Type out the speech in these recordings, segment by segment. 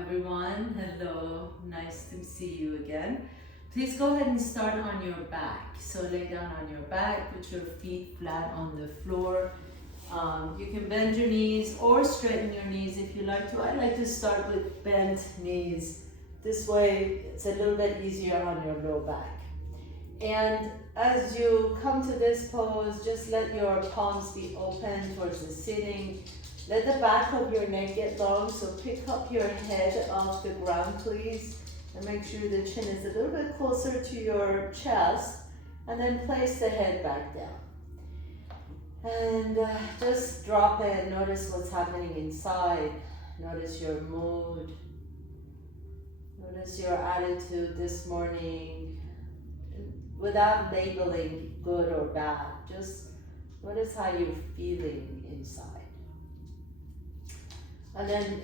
everyone. Hello, nice to see you again. Please go ahead and start on your back. So lay down on your back, put your feet flat on the floor. You can bend your knees or straighten your knees if you like to. I like to start with bent knees. This way it's a little bit easier on your low back. And as you come to this pose, just let your palms be open towards the ceiling. Let the back of your neck get long, so pick up your head off the ground, please. And make sure the chin is a little bit closer to your chest. And then place the head back down. And just drop it. Notice what's happening inside. Notice your mood. Notice your attitude this morning. Without labeling good or bad, just notice how you're feeling inside. And then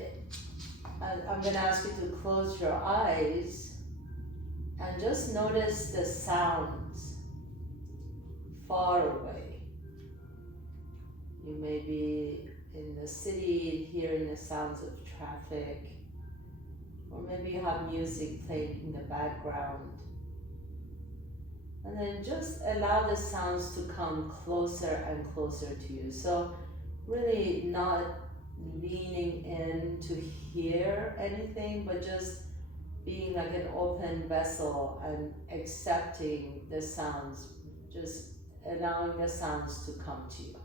I'm going to ask you to close your eyes and just notice the sounds far away. You may be in the city hearing the sounds of traffic, or maybe you have music playing in the background. And then just allow the sounds to come closer and closer to you. So really not leaning in to hear anything, but just being like an open vessel and accepting the sounds, just allowing the sounds to come to you.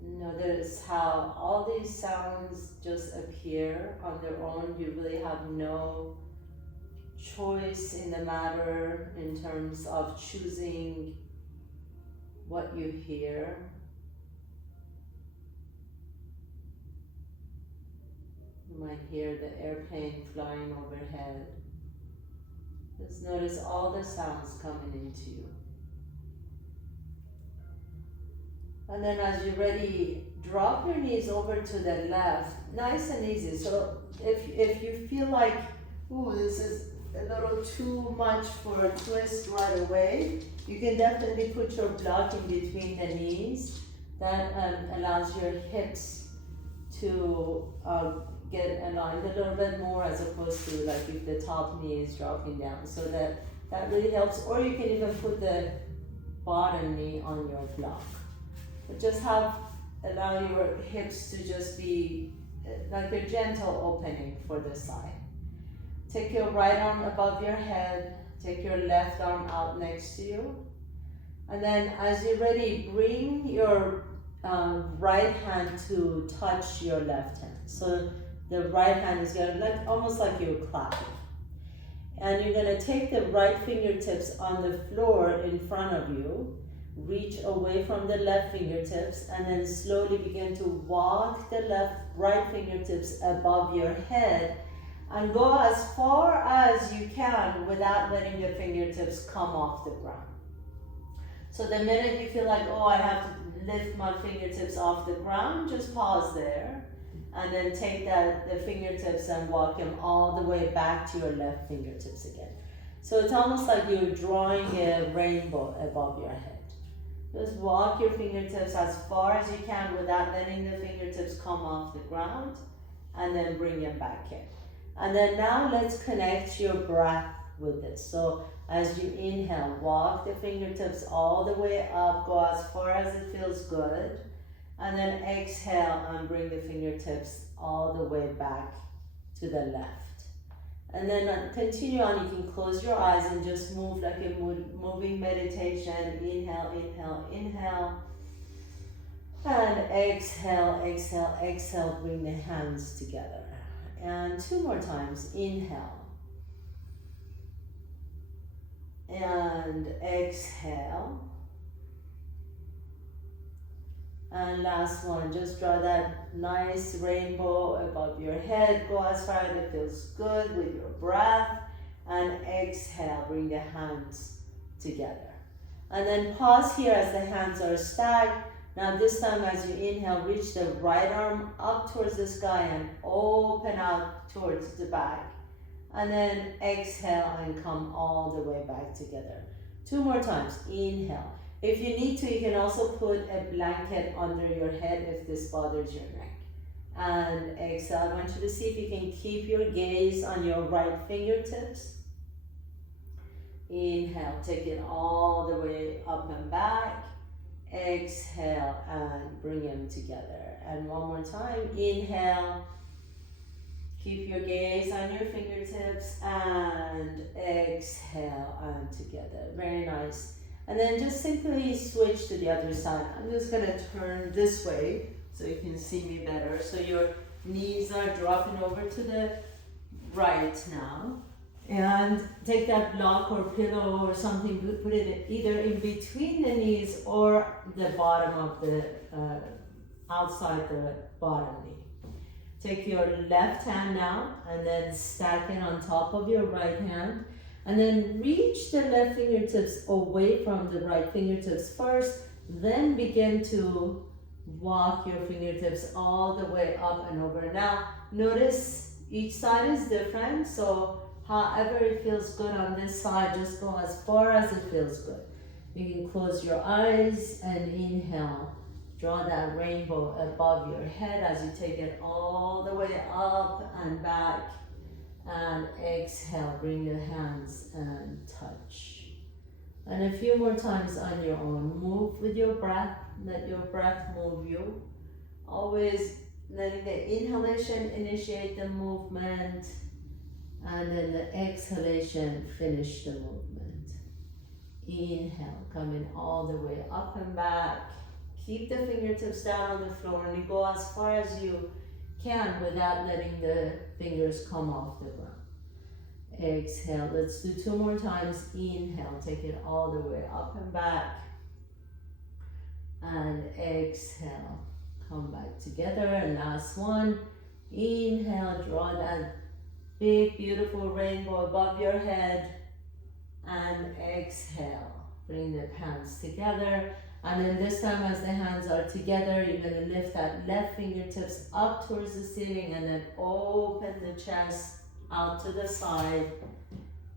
Notice how all these sounds just appear on their own. You really have no choice in the matter in terms of choosing what you hear. You might hear the airplane flying overhead. Just notice all the sounds coming into you. And then as you're ready, drop your knees over to the left, nice and easy. So if you feel like, ooh, this is a little too much for a twist right away, you can definitely put your block in between the knees. That allows your hips to get aligned a little bit more, as opposed to like if the top knee is dropping down. So that really helps. Or you can even put the bottom knee on your block. But just allow your hips to just be like a gentle opening for the side. Take your right arm above your head, take your left arm out next to you. And then as you're ready, bring your right hand to touch your left hand. So the right hand is going to look almost like you're clapping. And you're going to take the right fingertips on the floor in front of you, reach away from the left fingertips, and then slowly begin to walk the right fingertips above your head and go as far as you can without letting the fingertips come off the ground. So the minute you feel like, oh, I have to lift my fingertips off the ground, just pause there and then take the fingertips and walk them all the way back to your left fingertips again. So it's almost like you're drawing a rainbow above your head. Just walk your fingertips as far as you can without letting the fingertips come off the ground, and then bring them back in. And then now let's connect your breath with this. So as you inhale, walk the fingertips all the way up, go as far as it feels good. And then exhale and bring the fingertips all the way back to the left. And then continue on. You can close your eyes and just move like a moving meditation. Inhale, inhale, inhale. And exhale, exhale, exhale. Bring the hands together. And 2 more times. Inhale. And exhale. And last one, just draw that nice rainbow above your head. Go as far as it feels good with your breath. And exhale, bring the hands together. And then pause here as the hands are stacked. Now this time as you inhale, reach the right arm up towards the sky and open out towards the back. And then exhale and come all the way back together. 2 more times. Inhale. If you need to, you can also put a blanket under your head if this bothers your neck. And exhale. I want you to see if you can keep your gaze on your right fingertips. Inhale, take it all the way up and back. Exhale and bring them together. And one more time, inhale. Keep your gaze on your fingertips and exhale and together. Very nice. And then just simply switch to the other side. I'm just gonna turn this way so you can see me better. So your knees are dropping over to the right now. And take that block or pillow or something, put it either in between the knees or the bottom of the, outside the bottom knee. Take your left hand now and then stack it on top of your right hand. And then reach the left fingertips away from the right fingertips first. Then begin to walk your fingertips all the way up and over. Now, notice each side is different. So however it feels good on this side, just go as far as it feels good. You can close your eyes and inhale. Draw that rainbow above your head as you take it all the way up and back. And exhale, bring your hands and touch. And a few more times on your own. Move with your breath. Let your breath move you. Always letting the inhalation initiate the movement. And then the exhalation, finish the movement. Inhale, coming all the way up and back. Keep the fingertips down on the floor and you go as far as you can without letting the fingers come off the ground. Exhale, let's do 2 more times. Inhale, take it all the way up and back. And exhale, come back together. And last one, inhale, draw that big, beautiful rainbow above your head. And exhale, bring the hands together. And then this time as the hands are together, you're gonna lift that left fingertips up towards the ceiling and then open the chest out to the side.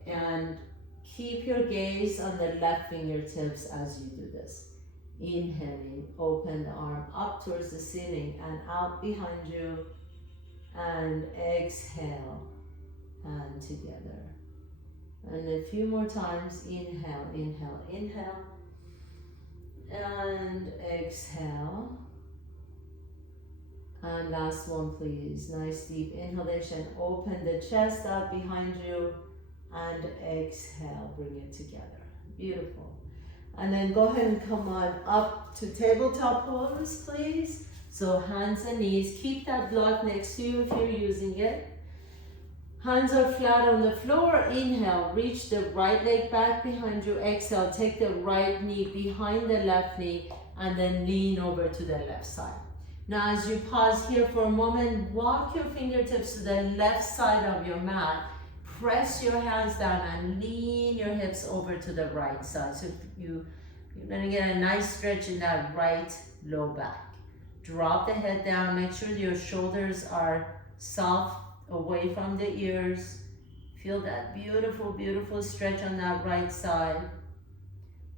And keep your gaze on the left fingertips as you do this. Inhaling, open the arm up towards the ceiling and out behind you. And exhale. And together. And a few more times. Inhale, inhale, inhale. And exhale. And last one, please. Nice deep inhalation. Open the chest out behind you. And exhale. Bring it together. Beautiful. And then go ahead and come on up to tabletop pose, please. So hands and knees. Keep that block next to you if you're using it. Hands are flat on the floor. Inhale, reach the right leg back behind you. Exhale, take the right knee behind the left knee and then lean over to the left side. Now as you pause here for a moment, walk your fingertips to the left side of your mat. Press your hands down and lean your hips over to the right side. So you're gonna get a nice stretch in that right low back. Drop the head down, make sure your shoulders are soft away from the ears. Feel that beautiful, beautiful stretch on that right side.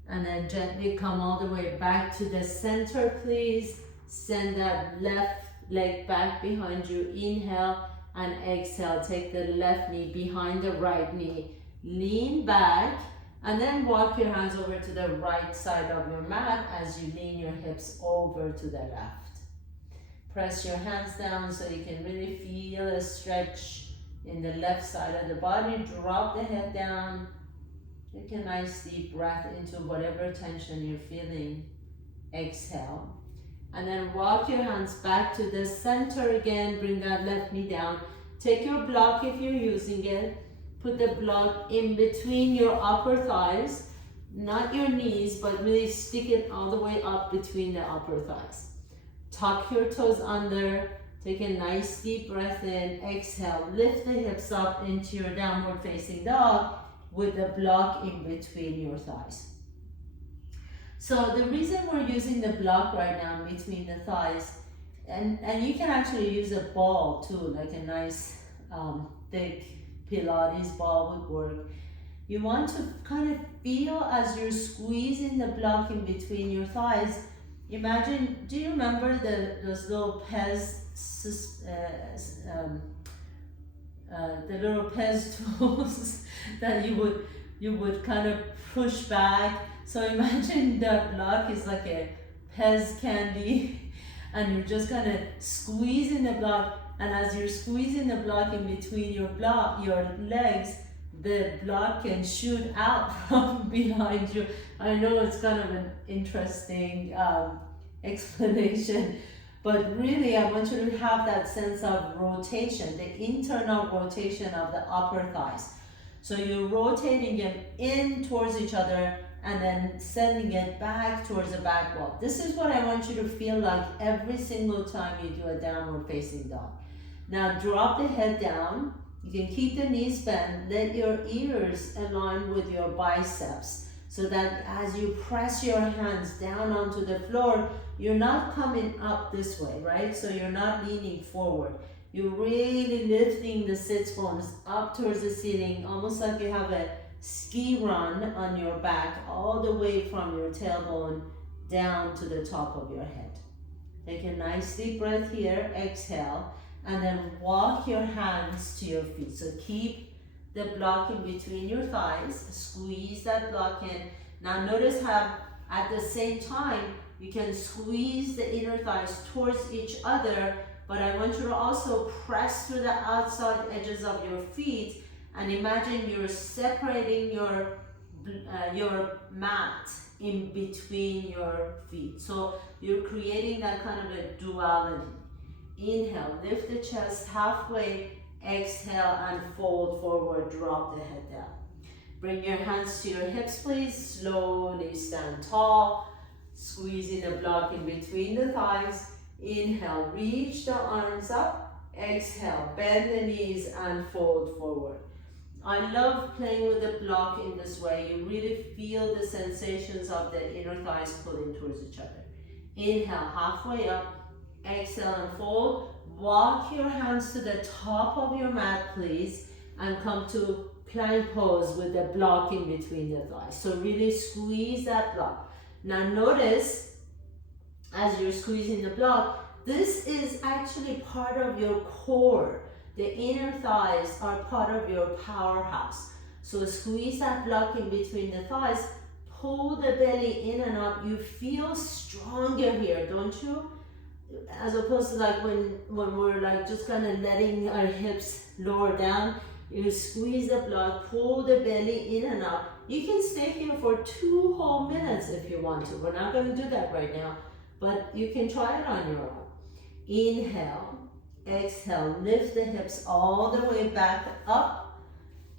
And then gently come all the way back to the center, please. Send that left leg back behind you. Inhale and exhale. Take the left knee behind the right knee. Lean back and then walk your hands over to the right side of your mat as you lean your hips over to the left. Press your hands down so you can really feel a stretch in the left side of the body. Drop the head down. Take a nice deep breath into whatever tension you're feeling. Exhale. And then walk your hands back to the center again. Bring that left knee down. Take your block if you're using it. Put the block in between your upper thighs. Not your knees, but really stick it all the way up between the upper thighs. Tuck your toes under, take a nice deep breath in, exhale, lift the hips up into your downward facing dog with the block in between your thighs. So the reason we're using the block right now in between the thighs, and you can actually use a ball too, like a nice thick Pilates ball would work. You want to kind of feel as you're squeezing the block in between your thighs. Imagine, do you remember those little the little Pez tools that you would kind of push back? So imagine that block is like a Pez candy, and you're just kind of squeezing the block, and as you're squeezing the block in between your legs, the block can shoot out from behind you. I know it's kind of an interesting explanation, but really I want you to have that sense of rotation, the internal rotation of the upper thighs. So you're rotating it in towards each other and then sending it back towards the back wall. This is what I want you to feel like every single time you do a downward facing dog. Now drop the head down. You can keep the knees bent. Let your ears align with your biceps so that as you press your hands down onto the floor, you're not coming up this way, right? So you're not leaning forward. You're really lifting the sits bones up towards the ceiling, almost like you have a ski run on your back, all the way from your tailbone down to the top of your head. Take a nice deep breath here, exhale, and then walk your hands to your feet. So keep the block in between your thighs, squeeze that block in. Now notice how at the same time you can squeeze the inner thighs towards each other, but I want you to also press through the outside edges of your feet, and imagine you're separating your mat in between your feet. So you're creating that kind of a duality. Inhale, lift the chest halfway, exhale and fold forward, drop the head down. Bring your hands to your hips, please. Slowly stand tall, squeezing the block in between the thighs. Inhale, reach the arms up. Exhale, bend the knees and fold forward. I love playing with the block in this way. You really feel the sensations of the inner thighs pulling towards each other. Inhale, halfway up. Exhale and fold. Walk your hands to the top of your mat, please, and come to plank pose with the block in between the thighs. So really squeeze that block. Now notice, as you're squeezing the block, this is actually part of your core. The inner thighs are part of your powerhouse. So squeeze that block in between the thighs, pull the belly in and up. You feel stronger here, don't you? As opposed to like when we're like just kind of letting our hips lower down, you squeeze the block, pull the belly in and up. You can stay here for 2 whole minutes if you want to. We're not going to do that right now, but you can try it on your own. Inhale, exhale, lift the hips all the way back up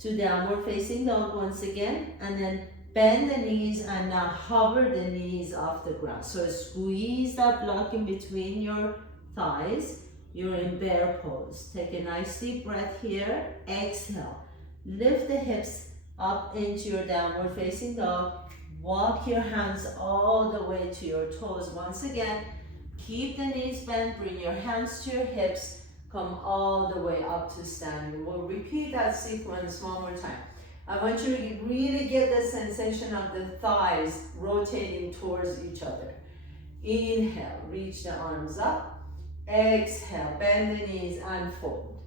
to downward facing dog once again, and then bend the knees and now hover the knees off the ground. So squeeze that block in between your thighs. You're in bear pose. Take a nice deep breath here. Exhale. Lift the hips up into your downward facing dog. Walk your hands all the way to your toes. Once again, keep the knees bent. Bring your hands to your hips. Come all the way up to standing. We'll repeat that sequence one more time. I want you to really get the sensation of the thighs rotating towards each other. Inhale, reach the arms up. Exhale, bend the knees and fold.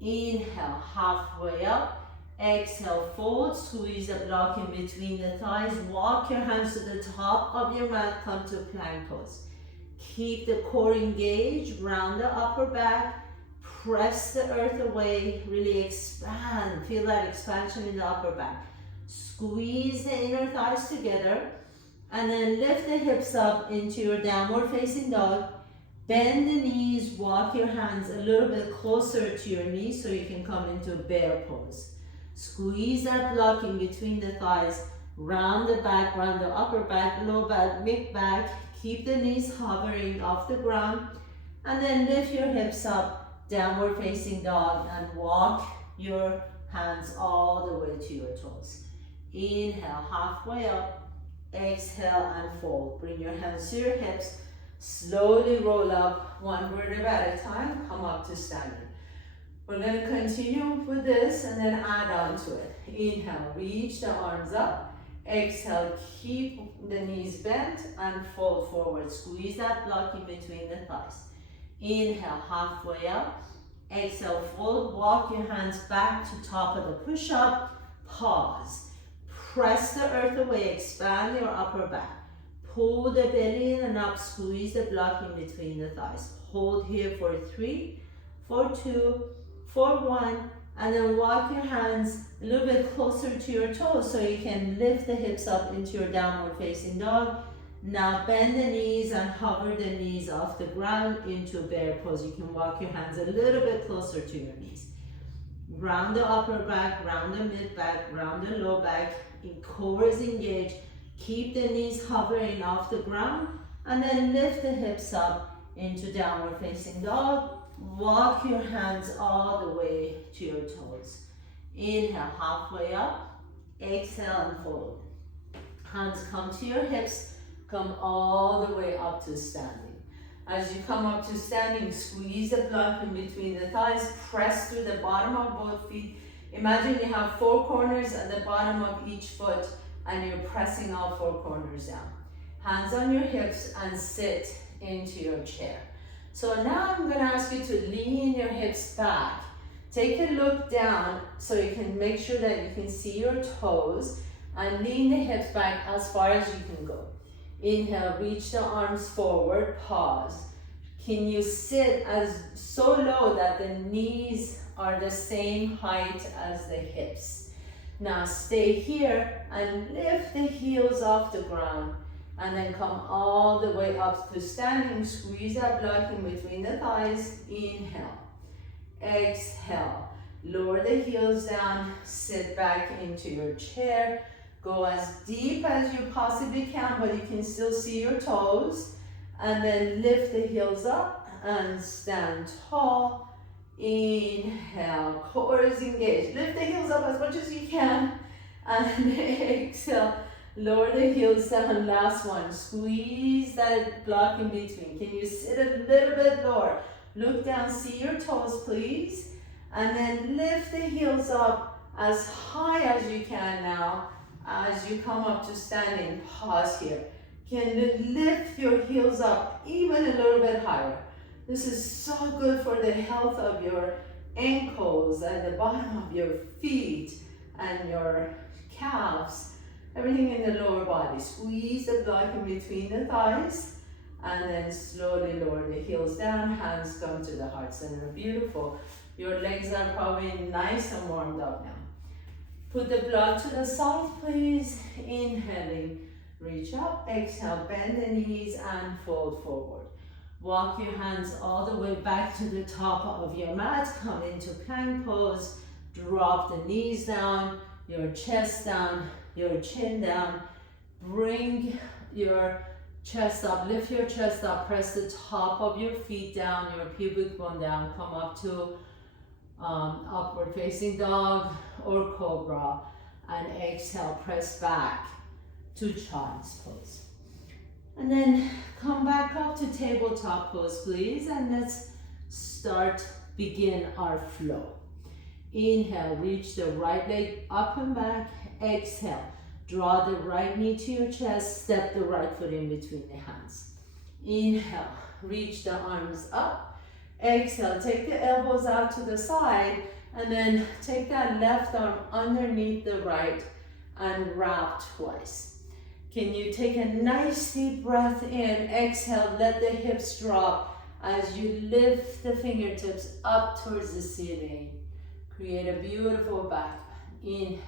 Inhale, halfway up. Exhale, fold, squeeze the block in between the thighs. Walk your hands to the top of your mat, come to plank pose. Keep the core engaged, round the upper back. Press the earth away, really expand. Feel that expansion in the upper back. Squeeze the inner thighs together and then lift the hips up into your downward facing dog. Bend the knees, walk your hands a little bit closer to your knees so you can come into bear pose. Squeeze that block in between the thighs. Round the back, round the upper back, low back, mid back. Keep the knees hovering off the ground and then lift your hips up. Downward facing dog and walk your hands all the way to your toes. Inhale, halfway up. Exhale and fold. Bring your hands to your hips. Slowly roll up one vertebra at a time. Come up to standing. We're going to continue with this and then add on to it. Inhale, reach the arms up. Exhale, keep the knees bent and fold forward. Squeeze that block in between the thighs. Inhale, halfway up. Exhale, fold. Walk your hands back to top of the push-up. Pause. Press the earth away. Expand your upper back. Pull the belly in and up. Squeeze the block in between the thighs. Hold here for 3, for 2, for 1. And then walk your hands a little bit closer to your toes so you can lift the hips up into your downward facing dog. Now bend the knees and hover the knees off the ground into bear pose. You can walk your hands a little bit closer to your knees. Round the upper back, round the mid back, round the low back. Core is engaged. Keep the knees hovering off the ground and then lift the hips up into downward facing dog. Walk your hands all the way to your toes. Inhale, halfway up. Exhale and fold. Hands come to your hips. Come all the way up to standing. As you come up to standing, squeeze the block in between the thighs. Press through the bottom of both feet. Imagine you have 4 corners at the bottom of each foot and you're pressing all 4 corners down. Hands on your hips and sit into your chair. So now I'm going to ask you to lean your hips back. Take a look down so you can make sure that you can see your toes and lean the hips back as far as you can go. Inhale, reach the arms forward, pause. Can you sit as so low that the knees are the same height as the hips? Now stay here and lift the heels off the ground. And then come all the way up to standing. Squeeze that block in between the thighs. Inhale. Exhale. Lower the heels down. Sit back into your chair. Go as deep as you possibly can, but you can still see your toes. And then lift the heels up and stand tall. Inhale. Core is engaged. Lift the heels up as much as you can. And exhale. Lower the heels down, last one. Squeeze that block in between. Can you sit a little bit lower? Look down, see your toes, please. And then lift the heels up as high as you can now. As you come up to standing, pause here. Can you lift your heels up even a little bit higher? This is so good for the health of your ankles and the bottom of your feet and your calves. Everything in the lower body. Squeeze the block in between the thighs and then slowly lower the heels down. Hands come to the heart center. Beautiful. Your legs are probably nice and warmed up now. Put the block to the side, please. Inhaling, reach up. Exhale, bend the knees and fold forward. Walk your hands all the way back to the top of your mat. Come into plank pose. Drop the knees down, your chest down, your chin down. Bring your chest up, lift your chest up, press the top of your feet down, your pubic bone down. Come up to upward facing dog or cobra, and exhale, press back to child's pose. And then come back up to tabletop pose, please, and let's begin our flow. Inhale, reach the right leg up and back. Exhale, draw the right knee to your chest, step the right foot in between the hands. Inhale, reach the arms up. Exhale, take the elbows out to the side, and then take that left arm underneath the right and wrap twice. Can you take a nice deep breath in? Exhale, let the hips drop as you lift the fingertips up towards the ceiling. Create a beautiful back bend. Inhale.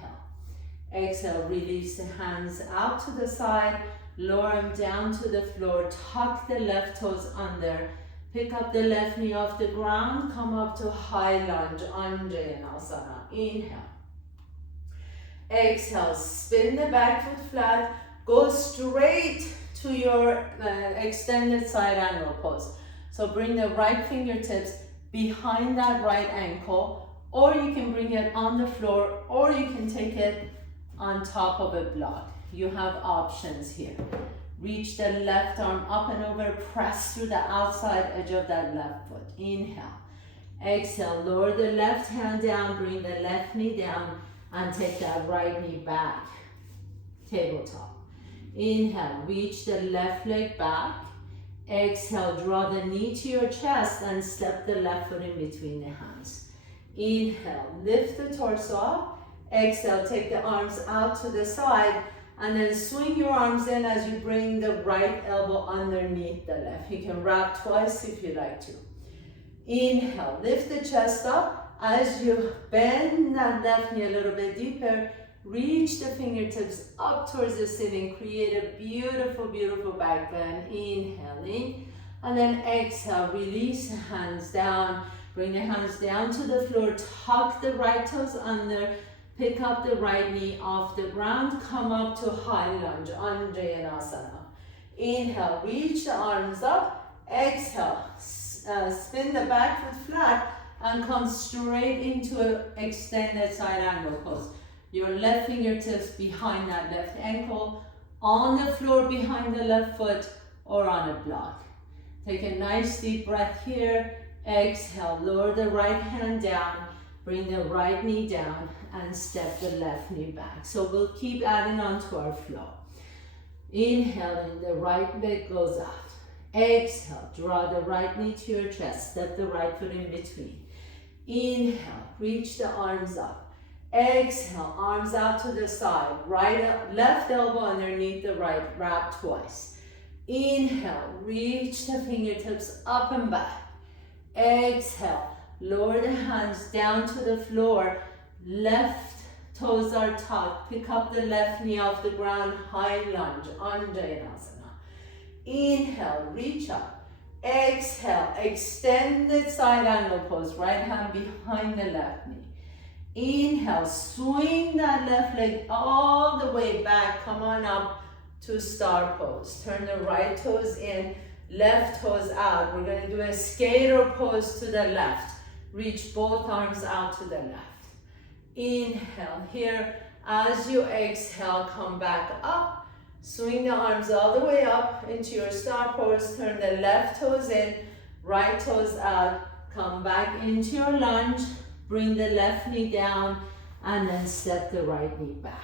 Exhale, release the hands out to the side, lower them down to the floor, tuck the left toes under, pick up the left knee off the ground, come up to high lunge, Anjaneyasana. Inhale. Exhale, spin the back foot flat, go straight to your extended side angle pose. So bring the right fingertips behind that right ankle, or you can bring it on the floor, or you can take it on top of a block. You have options here. Reach the left arm up and over, press through the outside edge of that left foot. Inhale. Exhale, lower the left hand down, bring the left knee down, and take that right knee back, tabletop. Inhale, reach the left leg back. Exhale, draw the knee to your chest and step the left foot in between the hands. Inhale, lift the torso up. Exhale, take the arms out to the side, and then swing your arms in as you bring the right elbow underneath the left. You can wrap twice if you like to. Inhale, lift the chest up. As you bend that left knee a little bit deeper, reach the fingertips up towards the ceiling. Create a beautiful, beautiful back bend. Inhaling, and then exhale, release the hands down. Bring the hands down to the floor. Tuck the right toes under. Pick up the right knee off the ground. Come up to high lunge, Anjaneyasana. Inhale, reach the arms up. Exhale, spin the back foot flat and come straight into an extended side angle pose. Your left fingertips behind that left ankle, on the floor behind the left foot, or on a block. Take a nice deep breath here. Exhale, lower the right hand down, bring the right knee down, and step the left knee back. So we'll keep adding on to our flow. Inhaling, the right leg goes out. Exhale, draw the right knee to your chest, step the right foot in between. Inhale, reach the arms up. Exhale, arms out to the side. Left elbow underneath the right, wrap twice. Inhale, reach the fingertips up and back. Exhale, lower the hands down to the floor. Left toes are tucked. Pick up the left knee off the ground, high lunge, Anjaneyasana. Inhale, reach up. Exhale, extended side angle pose. Right hand behind the left knee. Inhale, swing that left leg all the way back. Come on up to star pose. Turn the right toes in, left toes out. We're going to do a skater pose to the left. Reach both arms out to the left. Inhale here. As you exhale, come back up. Swing the arms all the way up into your star pose. Turn the left toes in, right toes out. Come back into your lunge. Bring the left knee down and then step the right knee back.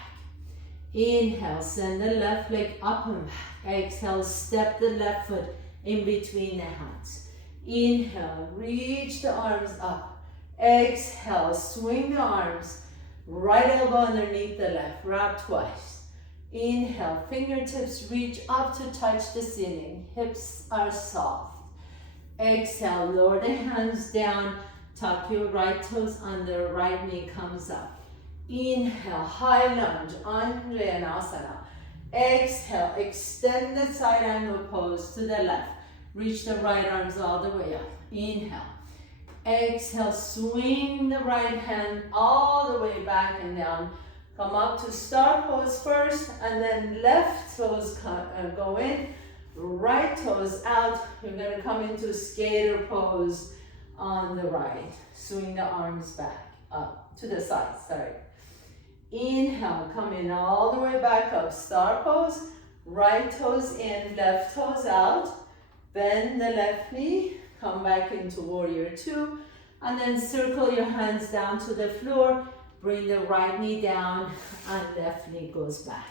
Inhale, send the left leg up and back. Exhale, step the left foot in between the hands. Inhale, reach the arms up. Exhale, swing the arms. Right elbow underneath the left, wrap twice. Inhale, fingertips reach up to touch the ceiling. Hips are soft. Exhale, lower the hands down. Tuck your right toes under, right knee comes up. Inhale, high lunge, Anjaneyasana. Exhale, extended side angle pose to the left. Reach the right arms all the way up. Inhale. Exhale, swing the right hand all the way back and down. Come up to star pose first, and then left toes go in, right toes out. You're going to come into skater pose on the right. Swing the arms back up to the side, sorry. Inhale, come in all the way back up, star pose. Right toes in, left toes out. Bend the left knee, come back into warrior two, and then circle your hands down to the floor. Bring the right knee down and left knee goes back.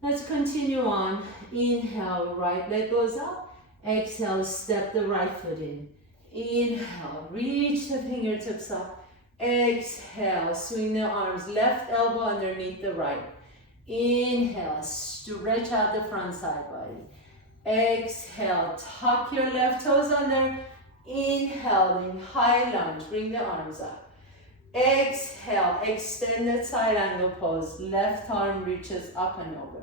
Let's continue on. Inhale, right leg goes up. Exhale, step the right foot in. Inhale, reach the fingertips up. Exhale, swing the arms, left elbow underneath the right. Inhale, stretch out the front side body. Exhale, tuck your left toes under. Inhaling, high lunge, bring the arms up. Exhale, extended side angle pose. Left arm reaches up and over.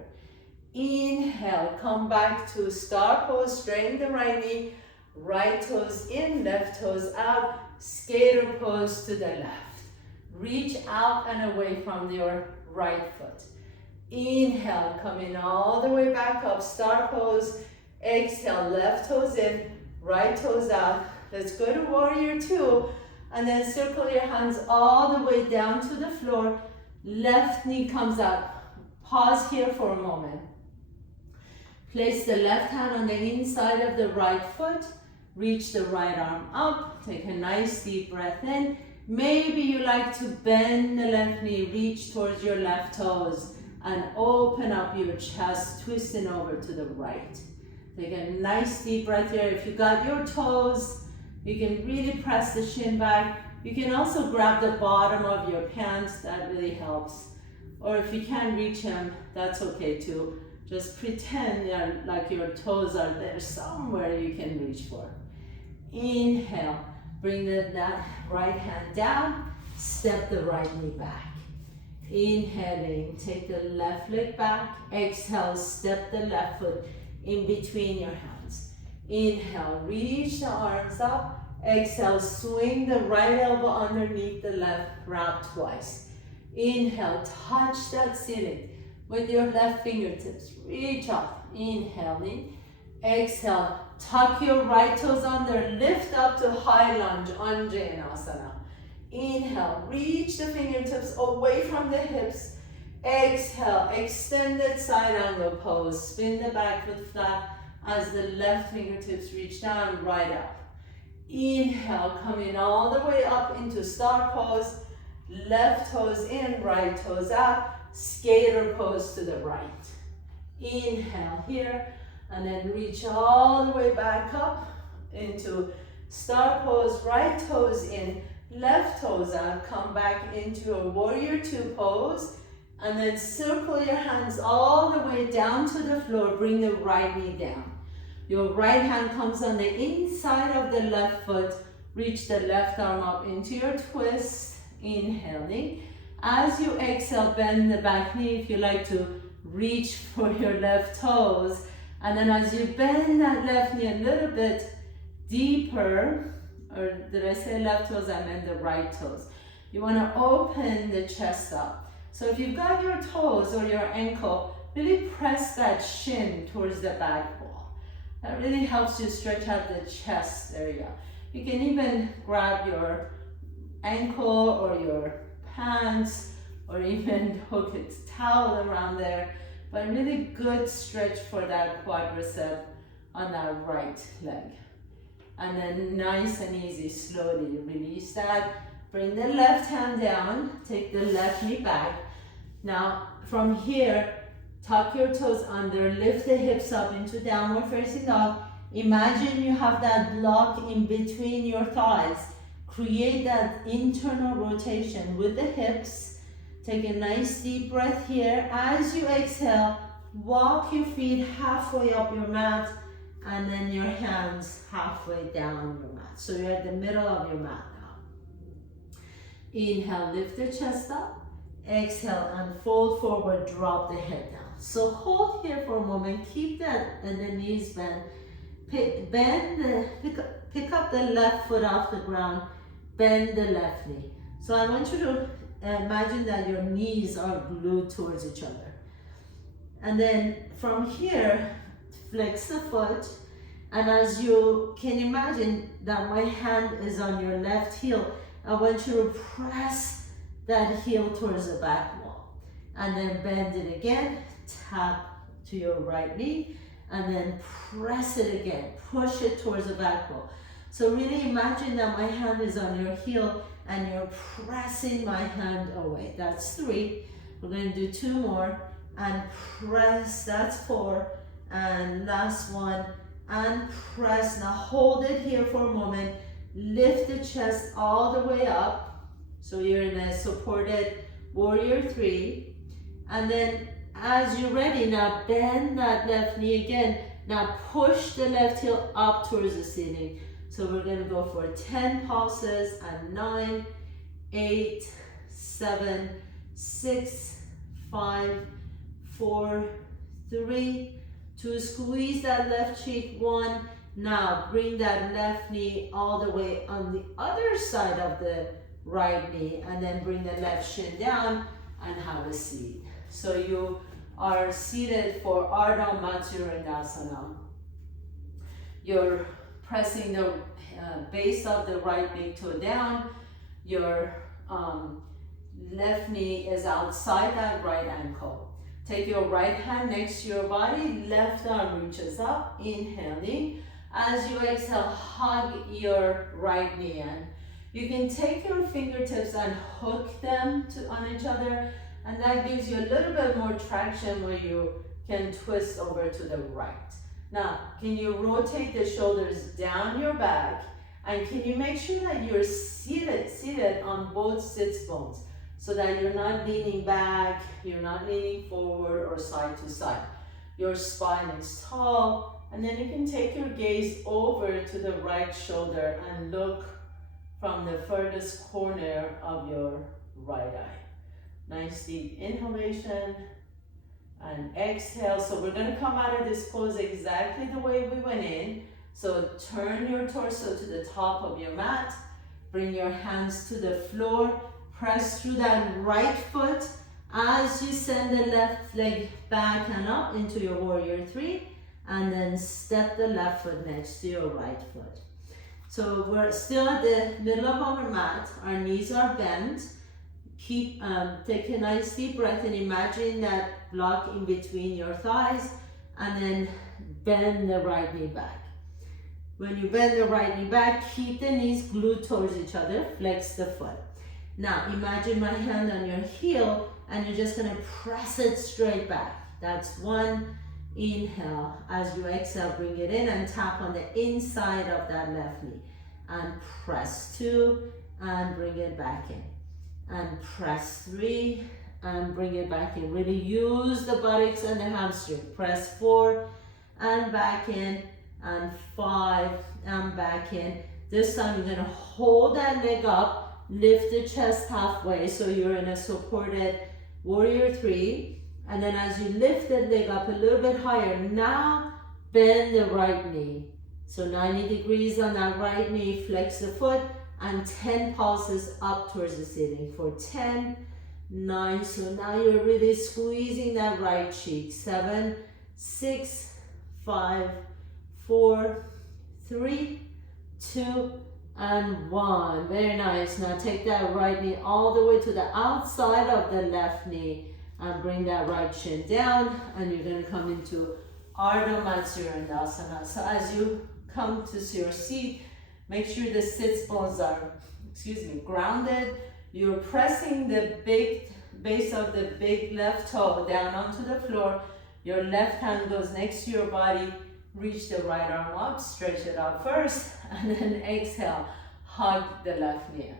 Inhale, come back to star pose. Straighten the right knee. Right toes in, left toes out. Skater pose to the left. Reach out and away from your right foot. Inhale, come in all the way back up. Star pose. Exhale, left toes in, right toes out. Let's go to warrior two. And then circle your hands all the way down to the floor. Left knee comes up. Pause here for a moment. Place the left hand on the inside of the right foot. Reach the right arm up. Take a nice deep breath in. Maybe you like to bend the left knee, reach towards your left toes, and open up your chest, twisting over to the right. Take a nice deep breath here. If you got your toes, you can really press the shin back. You can also grab the bottom of your pants, that really helps. Or if you can't reach them, that's okay too. Just pretend like your toes are there somewhere you can reach for. Inhale, bring the right hand down, step the right knee back. Inhaling, take the left leg back. Exhale, step the left foot in between your hands. Inhale, reach the arms up. Exhale, swing the right elbow underneath the left, wrap twice. Inhale, touch that ceiling with your left fingertips. Reach up, inhaling. Exhale, tuck your right toes under, lift up to high lunge, Anjaneyasana. Inhale, reach the fingertips away from the hips. Exhale, extended side angle pose. Spin the back foot flat as the left fingertips reach down, right up. Inhale, coming all the way up into star pose. Left toes in, right toes out. Skater pose to the right. Inhale here, and then reach all the way back up into star pose. Right toes in, left toes out. Come back into a warrior two pose, and then circle your hands all the way down to the floor. Bring the right knee down. Your right hand comes on the inside of the left foot. Reach the left arm up into your twist. Inhaling. As you exhale, bend the back knee if you like to reach for your left toes. And then as you bend that left knee a little bit deeper, or did I say left toes? I meant the right toes. You want to open the chest up. So if you've got your toes or your ankle, really press that shin towards the back wall. That really helps you stretch out the chest area. You can even grab your ankle or your pants, or even hook a towel around there, but really good stretch for that quadricep on that right leg. And then nice and easy, slowly release that. Bring the left hand down, take the left knee back. Now from here, tuck your toes under, lift the hips up into downward facing dog. Imagine you have that block in between your thighs. Create that internal rotation with the hips. Take a nice deep breath here. As you exhale, walk your feet halfway up your mat, and then your hands halfway down your mat. So you're at the middle of your mat now. Inhale, lift the chest up. Exhale, and fold forward, drop the head down. So hold here for a moment, keep that and the knees bent. Pick up the left foot off the ground. Bend the left knee. So I want you to imagine that your knees are glued towards each other. And then from here, flex the foot. And as you can imagine that my hand is on your left heel, I want you to press that heel towards the back wall. And then bend it again, tap to your right knee, and then press it again. Push it towards the back wall. So really imagine that my hand is on your heel and you're pressing my hand away. That's 3. We're going to do 2 more and press. That's 4. And last one and press. Now hold it here for a moment. Lift the chest all the way up. So you're in a supported warrior 3. And then as you're ready, now bend that left knee again. Now push the left heel up towards the ceiling. So we're going to go for 10 pulses and 9, 8, 7, 6, 5, 4, 3, 2. Squeeze that left cheek. 1. Now bring that left knee all the way on the other side of the right knee, and then bring the left shin down and have a seat. So you are seated for Ardha Matsyendrasana. You're pressing the base of the right big toe down. Your left knee is outside that right ankle. Take your right hand next to your body, left arm reaches up, inhaling. As you exhale, hug your right knee in. You can take your fingertips and hook them on each other, and that gives you a little bit more traction where you can twist over to the right. Now, can you rotate the shoulders down your back, and can you make sure that you're seated on both sits bones so that you're not leaning back, you're not leaning forward or side to side. Your spine is tall, and then you can take your gaze over to the right shoulder and look from the furthest corner of your right eye. Nice deep inhalation and exhale. So we're gonna come out of this pose exactly the way we went in. So turn your torso to the top of your mat, bring your hands to the floor, press through that right foot as you send the left leg back and up into your warrior three, and then step the left foot next to your right foot. So we're still at the middle of our mat, our knees are bent. Take a nice deep breath and imagine that block in between your thighs, and then bend the right knee back. When you bend the right knee back, keep the knees glued towards each other, flex the foot. Now imagine my hand on your heel, and you're just gonna press it straight back. That's one. Inhale. As you exhale, bring it in and tap on the inside of that left knee. And press 2 and bring it back in. And press 3 and bring it back in. Really use the buttocks and the hamstring. Press 4 and back in. And 5 and back in. This time you're gonna hold that leg up, lift the chest halfway so you're in a supported warrior 3. And then as you lift that leg up a little bit higher, now bend the right knee. So 90 degrees on that right knee, flex the foot, and 10 pulses up towards the ceiling for 10, 9. So now you're really squeezing that right cheek. 7, 6, 5, 4, 3, 2, and 1. Very nice. Now take that right knee all the way to the outside of the left knee and bring that right shin down, and you're going to come into Ardha Matsyendrasana. So as you come to your seat, make sure the sits bones are, grounded. You're pressing the big base of the big left toe down onto the floor. Your left hand goes next to your body. Reach the right arm up, stretch it out first, and then exhale, hug the left knee.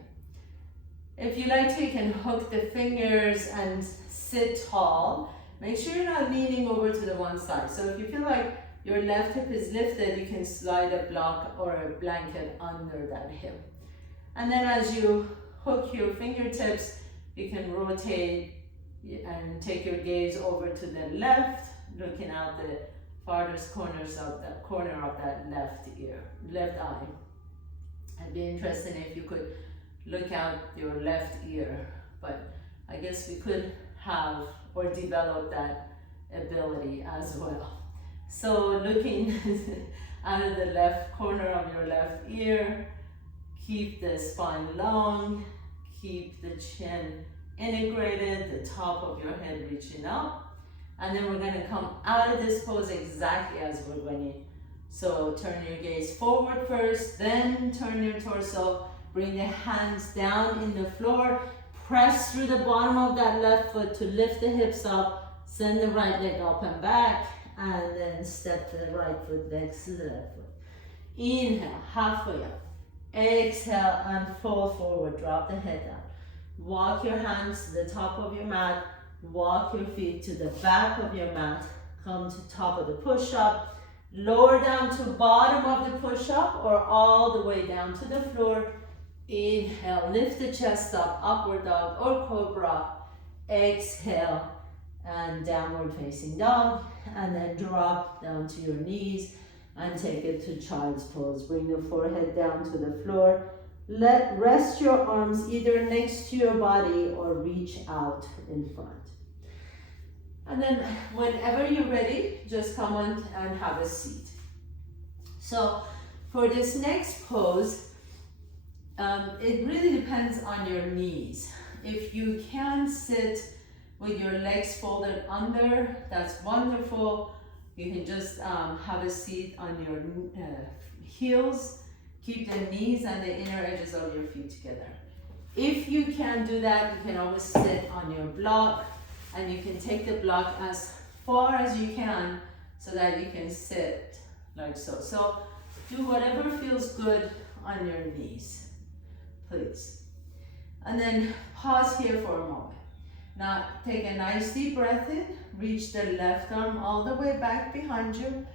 If you like to, you can hook the fingers and sit tall. Make sure you're not leaning over to the one side. So if you feel like your left hip is lifted, you can slide a block or a blanket under that hip. And then as you hook your fingertips, you can rotate and take your gaze over to the left, looking out the farthest corners of that corner of that left eye. I'd be interested if you could look out your left ear, but I guess we could have or develop that ability as well. So looking out of the left corner of your left ear, keep the spine long, keep the chin integrated, the top of your head reaching up, and then we're going to come out of this pose exactly as we're going in. So turn your gaze forward first, then turn your torso, bring the hands down in the floor, press through the bottom of that left foot to lift the hips up, send the right leg up and back, and then step the right foot next to the left foot. Inhale, halfway up. Exhale and fall forward, drop the head down. Walk your hands to the top of your mat, walk your feet to the back of your mat, come to top of the push-up, lower down to bottom of the push-up or all the way down to the floor. Inhale, lift the chest up, upward dog or cobra. Exhale and downward facing dog, and then drop down to your knees and take it to child's pose. Bring the forehead down to the floor. Rest your arms either next to your body or reach out in front. And then whenever you're ready, just come on and have a seat. So for this next pose, it really depends on your knees. If you can sit with your legs folded under, that's wonderful. You can just have a seat on your heels. Keep the knees and the inner edges of your feet together. If you can't do that, you can always sit on your block, and you can take the block as far as you can so that you can sit like so. So do whatever feels good on your knees, please. And then pause here for a moment. Now take a nice deep breath in, reach the left arm all the way back behind you,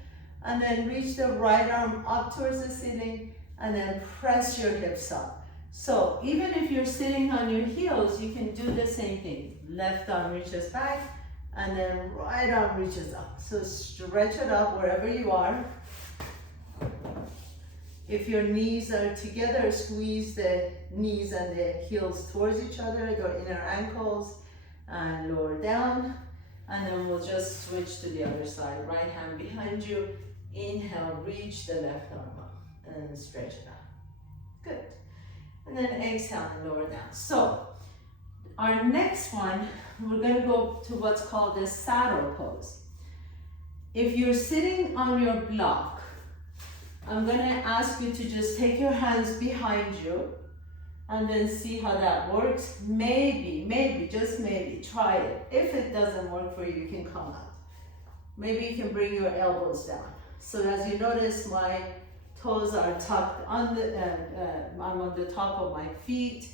and then reach the right arm up towards the ceiling, and then press your hips up. So even if you're sitting on your heels, you can do the same thing. Left arm reaches back, and then right arm reaches up. So stretch it up wherever you are. If your knees are together, squeeze the knees and the heels towards each other, your inner ankles, and lower down. And then we'll just switch to the other side. Right hand behind you. Inhale, reach the left arm up and stretch it out. Good. And then exhale and lower down. So our next one, we're going to go to what's called the saddle pose. If you're sitting on your block, I'm going to ask you to just take your hands behind you and then see how that works. Maybe, just maybe, try it. If it doesn't work for you, you can come out. Maybe you can bring your elbows down. So as you notice, my toes are tucked on I'm on the top of my feet,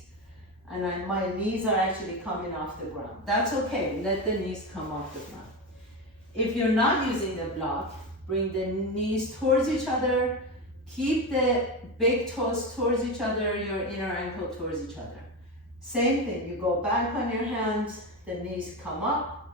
and my knees are actually coming off the ground. That's okay, let the knees come off the ground. If you're not using the block, bring the knees towards each other, keep the big toes towards each other, your inner ankle towards each other. Same thing, you go back on your hands, the knees come up.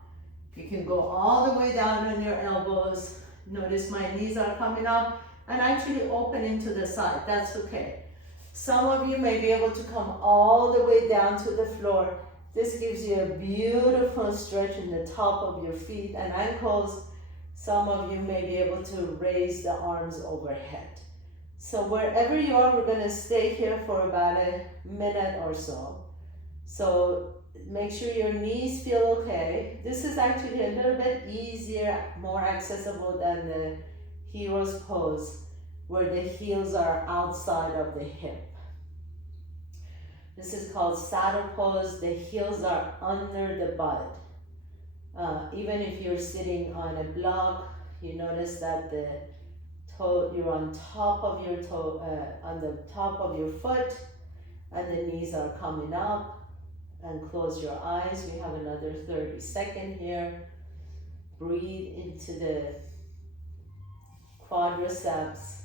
You can go all the way down on your elbows. Notice my knees are coming up and actually open into the side, that's okay. Some of you may be able to come all the way down to the floor. This gives you a beautiful stretch in the top of your feet and ankles. Some of you may be able to raise the arms overhead. So wherever you are, we're gonna stay here for about a minute or so. So make sure your knees feel okay. This is actually a little bit easier, more accessible than the hero's pose, where the heels are outside of the hip. This is called saddle pose. The heels are under the butt. Even if you're sitting on a block, you notice that the toe, you're on top of your toe, on the top of your foot, and the knees are coming up. And close your eyes. We have another 30 seconds here. Breathe into the quadriceps.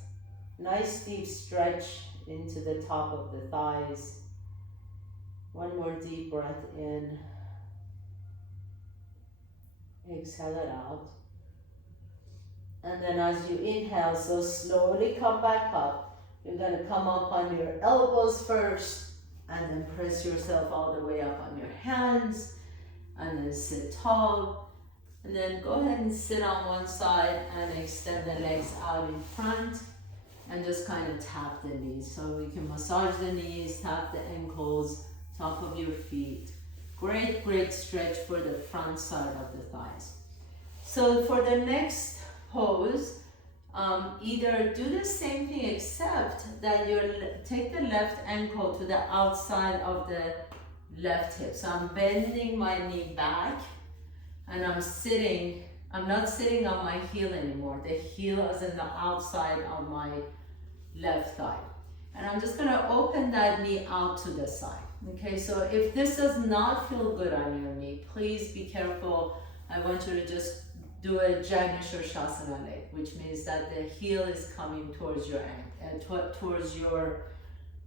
Nice deep stretch into the top of the thighs. One more deep breath in. Exhale it out. And then as you inhale, so slowly come back up. You're going to come up on your elbows first, and then press yourself all the way up on your hands, and then sit tall. And then go ahead and sit on one side and extend the legs out in front, and just kind of tap the knees. So we can massage the knees, tap the ankles, top of your feet. Great, great stretch for the front side of the thighs. So for the next pose, either do the same thing except that you take the left ankle to the outside of the left hip. So I'm bending my knee back and I'm not sitting on my heel anymore. The heel is in the outside of my left thigh. And I'm just gonna open that knee out to the side. Okay, so if this does not feel good on your knee, please be careful. I want you to just do a Jagnisharshasana leg, which means that the heel is coming towards your towards your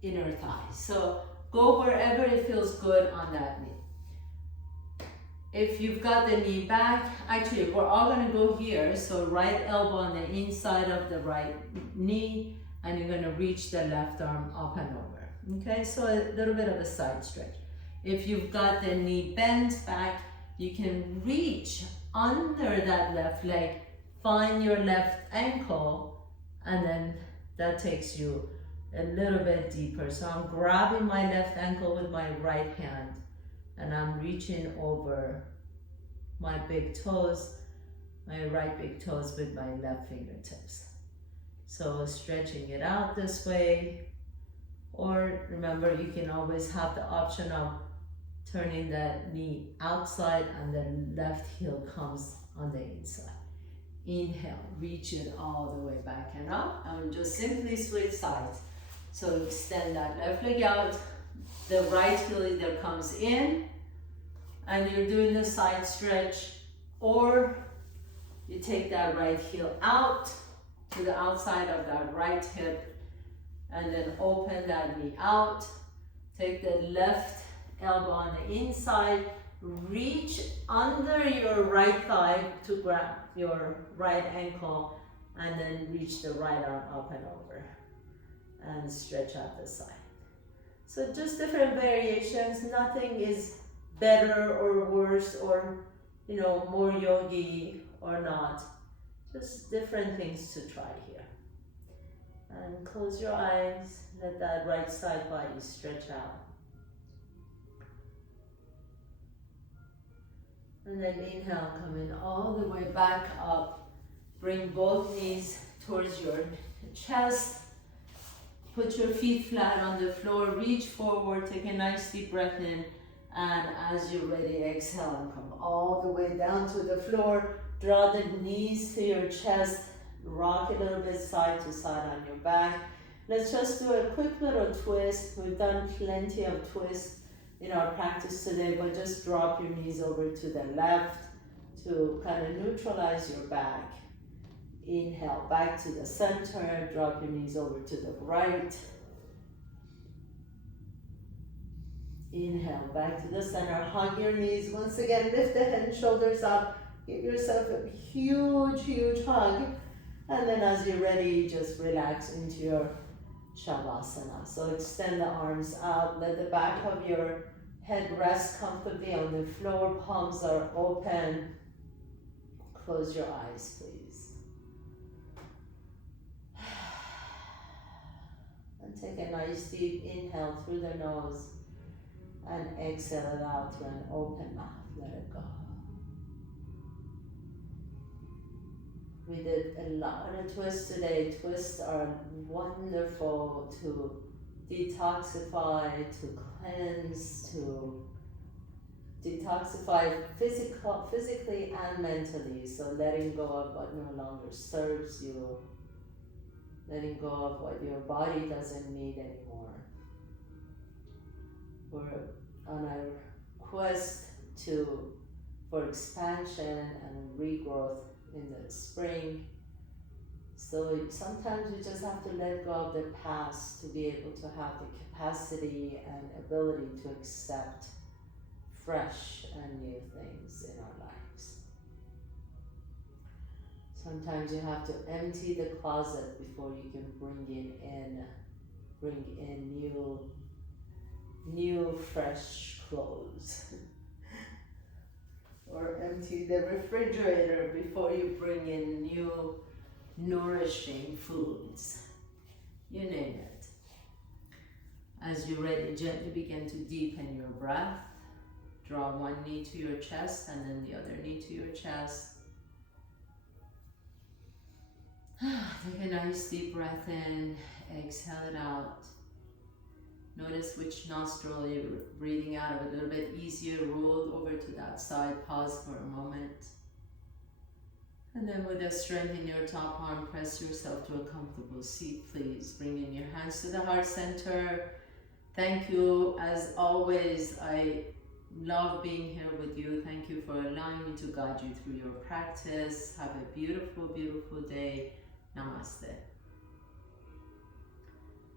inner thigh. So go wherever it feels good on that knee. If you've got the knee back, actually we're all gonna go here. So right elbow on the inside of the right knee, and you're gonna reach the left arm up and over. Okay, so a little bit of a side stretch. If you've got the knee bent back, you can reach under that left leg, find your left ankle, and then that takes you a little bit deeper. So I'm grabbing my left ankle with my right hand, and I'm reaching over my big toes my right big toes with my left fingertips. So stretching it out this way, or remember you can always have the option of turning that knee outside and the left heel comes on the inside. Inhale, reach it all the way back and up, and just simply switch sides. So extend that left leg out, the right heel either comes in and you're doing the side stretch, or you take that right heel out to the outside of that right hip and then open that knee out. Take the left elbow on the inside, reach under your right thigh to grab your right ankle, and then reach the right arm up and over and stretch out the side. So just different variations. Nothing is better or worse or more yogi or not. Just different things to try here. And close your eyes, let that right side body stretch out. And then inhale, coming all the way back up. Bring both knees towards your chest. Put your feet flat on the floor, reach forward, take a nice deep breath in, and as you're ready, exhale and come all the way down to the floor. Draw the knees to your chest, rock a little bit side to side on your back. Let's just do a quick little twist. We've done plenty of twists in our practice today, but just drop your knees over to the left to kind of neutralize your back. Inhale, back to the center, drop your knees over to the right. Inhale, back to the center, hug your knees. Once again, lift the head and shoulders up. Give yourself a huge, huge hug. And then as you're ready, just relax into your Shavasana. So extend the arms out, let the back of your head rest comfortably on the floor, palms are open. Close your eyes, please. And take a nice deep inhale through the nose and exhale it out to an open mouth. Let it go. We did a lot of twists today. Twists are wonderful to detoxify, to cleanse, to detoxify physically and mentally. So letting go of what no longer serves you, letting go of what your body doesn't need anymore. We're on a quest for expansion and regrowth in the spring. So sometimes you just have to let go of the past to be able to have the capacity and ability to accept fresh and new things in our lives. Sometimes you have to empty the closet before you can bring in new fresh clothes. Or empty the refrigerator before you bring in new nourishing foods. You name it. As you're ready, gently begin to deepen your breath. Draw one knee to your chest and then the other knee to your chest. Take a nice deep breath in, exhale it out. Notice which nostril you're breathing out of a little bit easier. Roll over to that side, pause for a moment. And then with the strength in your top arm, press yourself to a comfortable seat, please. Bring in your hands to the heart center. Thank you, as always. I love being here with you. Thank you for allowing me to guide you through your practice. Have a beautiful, beautiful day. Namaste.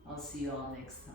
I'll see you all next time.